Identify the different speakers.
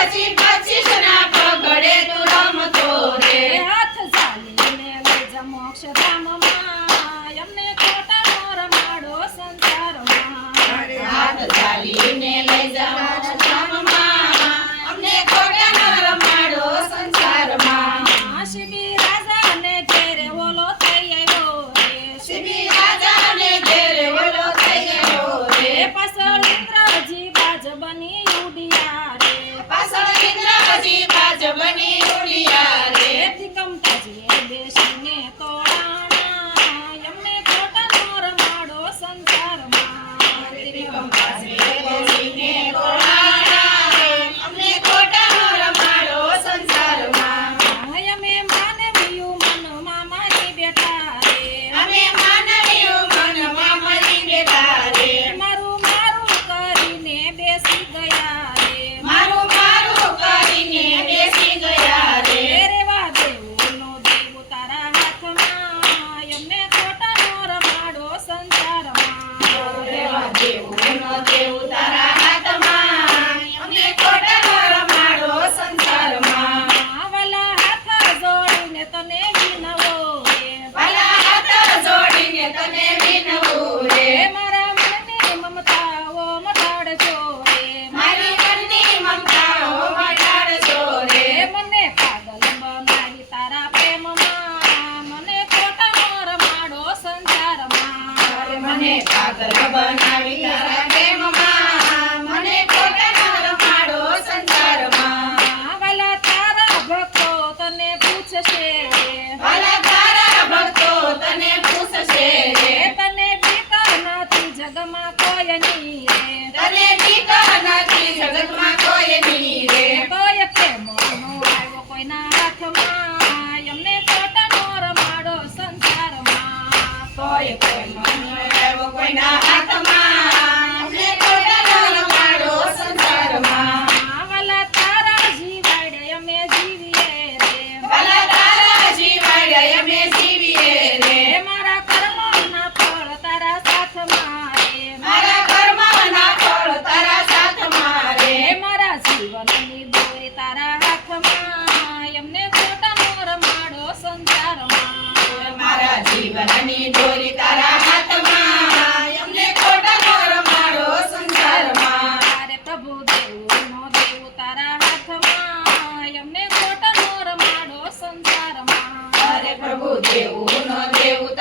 Speaker 1: પછી બક્ષિસ ના પગડે તું રમતો
Speaker 2: હાથ ચાલી ને
Speaker 1: લઈ જા મોક્ષ ધામમાં એમને ખોટા મોર માડો સંસારમાં
Speaker 2: હાથ ચાલીને લઈ
Speaker 1: જા में पागल बना કોઈ
Speaker 2: કોઈ કોઈ ના
Speaker 1: હાથમાં
Speaker 2: દેવું નો દેવું